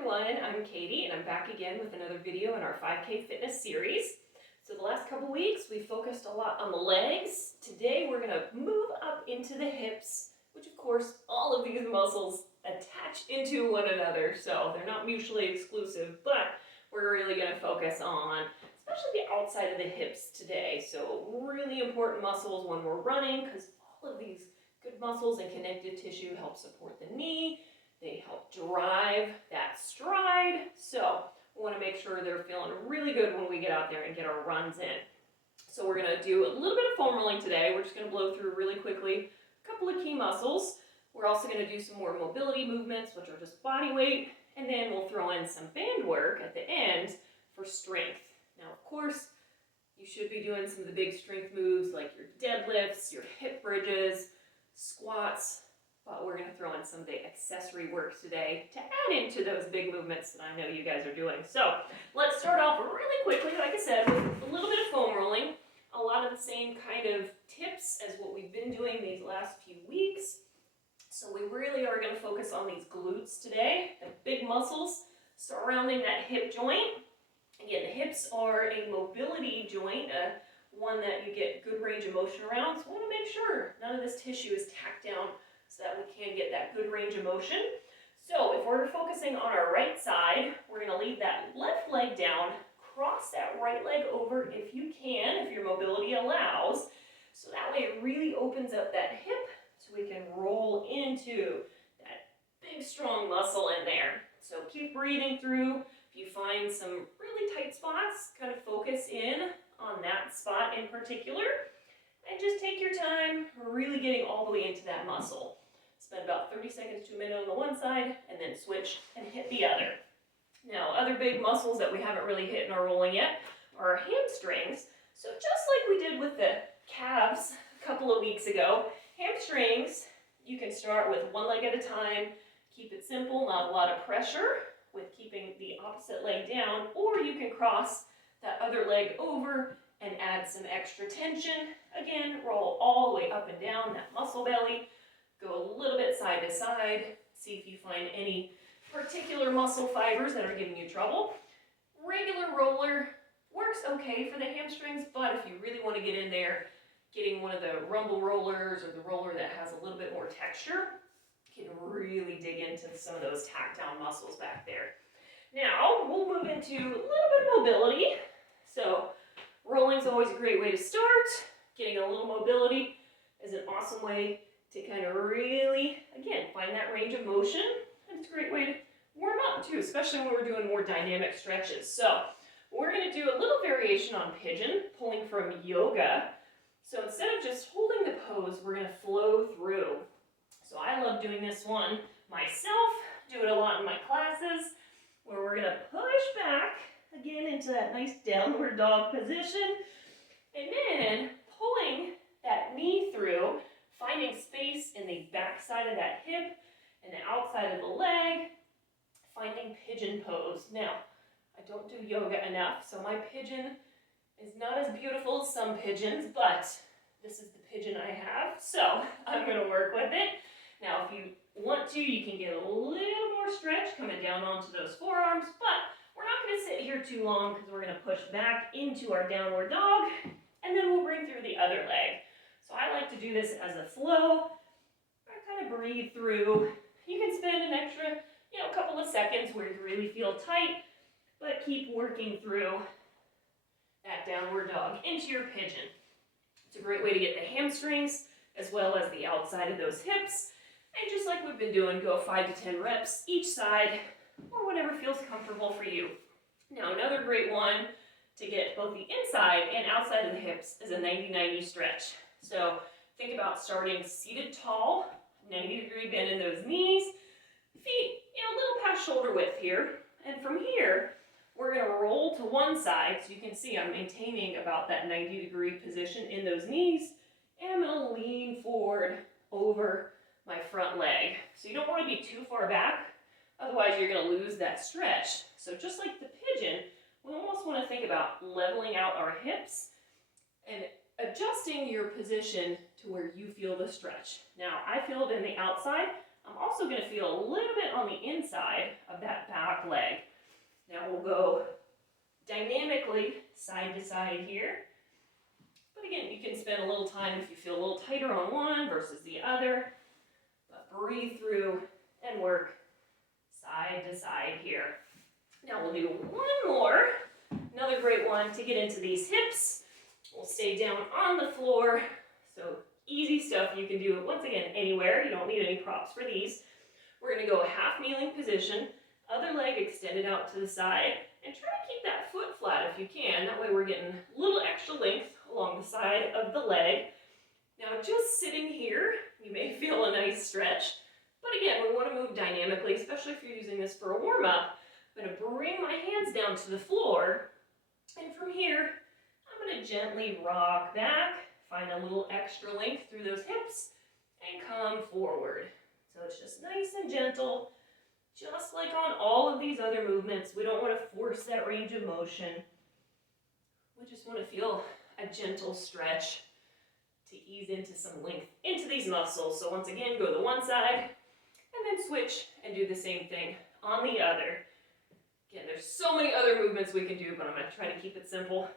everyone, I'm Katie and I'm back again with another video in our 5K fitness series. So the last couple weeks we focused a lot on the legs. Today we're going to move up into the hips, which of course all of these muscles attach into one another, so they're not mutually exclusive, but we're really going to focus on especially the outside of the hips today. So really important muscles when we're running, because all of these good muscles and connective tissue help support the knee. They help drive that stride, so we want to make sure they're feeling really good when we get out there and get our runs in. So we're going to do a little bit of foam rolling today. We're just going to blow through really quickly a couple of key muscles. We're also going to do some more mobility movements, which are just body weight, and then we'll throw in some band work at the end for strength. Now, of course, you should be doing some of the big strength moves like your deadlifts, your hip bridges, squats, but we're going to throw in some of the accessory work today to add into those big movements that I know you guys are doing. So let's start off really quickly, like I said, with a little bit of foam rolling. A lot of the same kind of tips as what we've been doing these last few weeks. So we really are going to focus on these glutes today, the big muscles surrounding that hip joint. Again, the hips are a mobility joint, one that you get good range of motion around. So we want to make sure none of this tissue is tacked down so that we can get that good range of motion. So if we're focusing on our right side, we're going to leave that left leg down, cross that right leg over if you can, if your mobility allows. So that way it really opens up that hip so we can roll into that big strong muscle in there. So keep breathing through. If you find some really tight spots, kind of focus in on that spot in particular. And just take your time, really getting all the way into that muscle. Spend about 30 seconds to a minute on the one side, and then switch and hit the other. Now, other big muscles that we haven't really hit in our rolling yet are our hamstrings. So just like we did with the calves a couple of weeks ago, hamstrings, you can start with one leg at a time. Keep it simple, not a lot of pressure with keeping the opposite leg down, or you can cross that other leg over and add some extra tension. Again, roll all the way up and down that muscle belly. Go a little bit side to side. See if you find any particular muscle fibers that are giving you trouble. Regular roller works okay for the hamstrings, but if you really want to get in there, getting one of the rumble rollers or the roller that has a little bit more texture can really dig into some of those tacked down muscles back there. Now, we'll move into a little bit of mobility. So rolling is always a great way to start. Getting a little mobility is an awesome way to kind of really, again, find that range of motion. And it's a great way to warm up too, especially when we're doing more dynamic stretches. So we're going to do a little variation on pigeon, pulling from yoga. So instead of just holding the pose, we're going to flow through. So I love doing this one myself, do it a lot in my classes, where we're going to push back again into that nice downward dog position, and then pulling that knee through, finding space in the back side of that hip and the outside of the leg, finding pigeon pose. Now, I don't do yoga enough, so my pigeon is not as beautiful as some pigeons, but this is the pigeon I have, so I'm going to work with it. Now, if you want to, you can get a little more stretch coming down onto those forearms, but we're not going to sit here too long because we're going to push back into our downward dog, and then we'll bring through the other leg. So I like to do this as a flow. I kind of breathe through. You can spend an extra, couple of seconds where you really feel tight, but keep working through that downward dog into your pigeon. It's a great way to get the hamstrings as well as the outside of those hips. And just like we've been doing, go 5 to 10 reps each side, or whatever feels comfortable for you. Now, another great one to get both the inside and outside of the hips is a 90-90 stretch. So think about starting seated tall, 90-degree bend in those knees, feet, a little past shoulder width here. And from here, we're going to roll to one side. So you can see I'm maintaining about that 90-degree position in those knees. And I'm going to lean forward over my front leg. So you don't want to be too far back, otherwise you're going to lose that stretch. So just like the pigeon, we almost want to think about leveling out our hips and adjusting your position to where you feel the stretch. Now, I feel it in the outside. I'm also going to feel a little bit on the inside of that back leg. Now we'll go dynamically side to side here. But again, you can spend a little time if you feel a little tighter on one versus the other. But breathe through and work side to side here. Now we'll do one more. Another great one to get into these hips. We'll stay down on the floor. So easy stuff. You can do it once again anywhere. You don't need any props for these. We're going to go a half kneeling position. Other leg extended out to the side. And try to keep that foot flat if you can. That way we're getting a little extra length along the side of the leg. Now just sitting here, you may feel a nice stretch. But again, we want to move dynamically, especially if you're using this for a warm-up. I'm going to bring my hands down to the floor. And from here, I'm going to gently rock back, find a little extra length through those hips, and come forward. So it's just nice and gentle. Just like on all of these other movements, we don't want to force that range of motion. We just want to feel a gentle stretch to ease into some length into these muscles. So once again, go to the one side and then switch and do the same thing on the other. Again, there's so many other movements we can do, but I'm going to try to keep it simple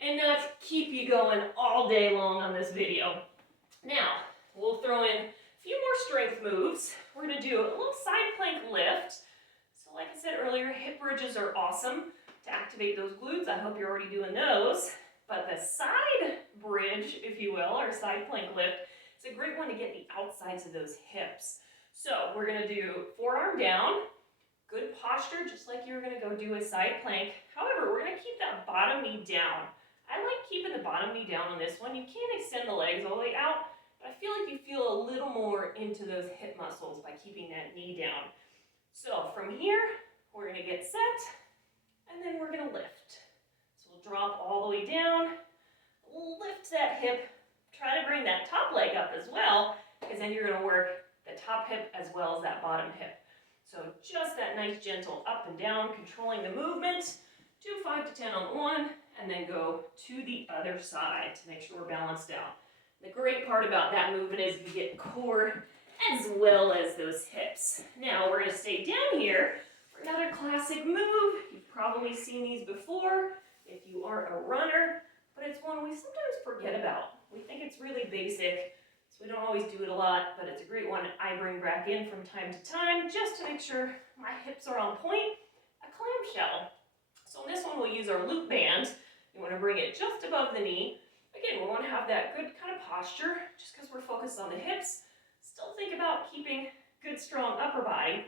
and not keep you going all day long on this video. Now, we'll throw in a few more strength moves. We're going to do a little side plank lift. So like I said earlier, hip bridges are awesome to activate those glutes. I hope you're already doing those. But the side bridge, if you will, or side plank lift, is a great one to get the outsides of those hips. So we're going to do forearm down, good posture, just like you were going to go do a side plank. However, we're going to keep that bottom knee down. I like keeping the bottom knee down on this one. You can extend the legs all the way out, but I feel like you feel a little more into those hip muscles by keeping that knee down. So from here, we're going to get set, and then we're going to lift. So we'll drop all the way down, lift that hip, try to bring that top leg up as well, because then you're going to work the top hip as well as that bottom hip. So just that nice gentle up and down, controlling the movement. Do 5 to 10 on one, and then go to the other side to make sure we're balanced out. The great part about that movement is you get core as well as those hips. Now we're going to stay down here for another classic move. You've probably seen these before if you aren't a runner, but it's one we sometimes forget about. We think it's really basic, so we don't always do it a lot, but it's a great one I bring back in from time to time just to make sure my hips are on point. A clamshell. So in this one we'll use our loop band. You want to bring it just above the knee. Again, we want to have that good kind of posture just because we're focused on the hips. Still think about keeping good strong upper body.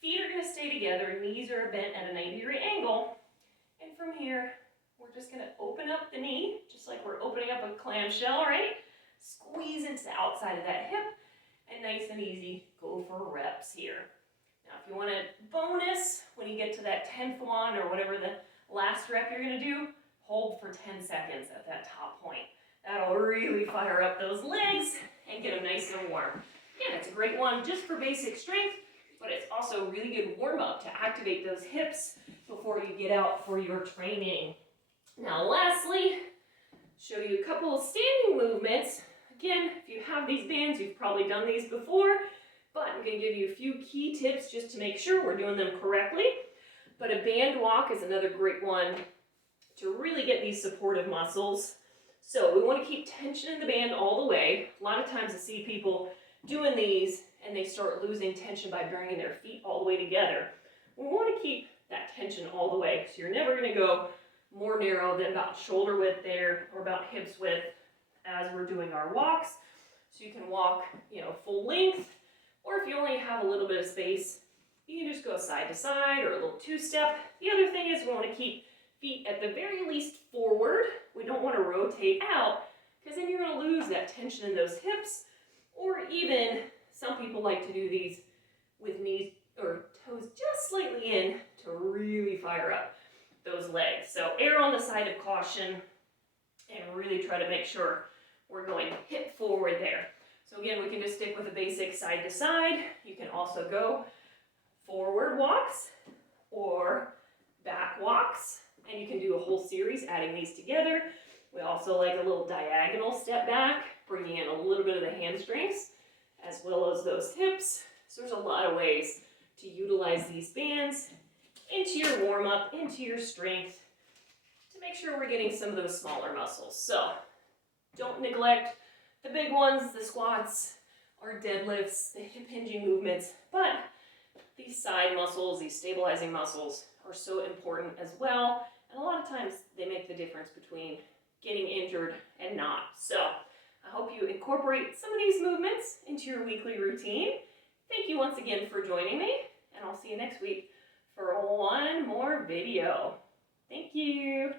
Feet are going to stay together, knees are bent at a 90-degree angle. And from here, we're just going to open up the knee, just like we're opening up a clamshell, right? Squeeze into the outside of that hip, and nice and easy, go for reps here. Now, if you want a bonus, when you get to that 10th one or whatever the last rep you're going to do, hold for 10 seconds at that top point. That'll really fire up those legs and get them nice and warm. Again, it's a great one just for basic strength, but it's also a really good warm-up to activate those hips before you get out for your training. Now, lastly, show you a couple of standing movements. Again, if you have these bands, you've probably done these before, but I'm going to give you a few key tips just to make sure we're doing them correctly. But a band walk is another great one to really get these supportive muscles. So we want to keep tension in the band all the way. A lot of times I see people doing these and they start losing tension by bringing their feet all the way together. We want to keep that tension all the way. So you're never going to go more narrow than about shoulder width there or about hips width as we're doing our walks. So you can walk, full length, or if you only have a little bit of space, you can just go side to side or a little two-step. The other thing is we want to keep feet at the very least forward. We don't want to rotate out because then you're going to lose that tension in those hips, or even some people like to do these with knees or toes just slightly in to really fire up those legs. So err on the side of caution and really try to make sure we're going hip forward there. So again, we can just stick with a basic side to side. You can also go forward walks or back walks, and you can do a whole series adding these together. We also like a little diagonal step back, bringing in a little bit of the hamstrings as well as those hips So there's a lot of ways to utilize these bands into your warm-up, into your strength, to make sure we're getting some of those smaller muscles. So don't neglect the big ones, the squats, or deadlifts, the hip hinging movements, but these side muscles, these stabilizing muscles are so important as well. And a lot of times they make the difference between getting injured and not. So I hope you incorporate some of these movements into your weekly routine. Thank you once again for joining me, and I'll see you next week for one more video. Thank you.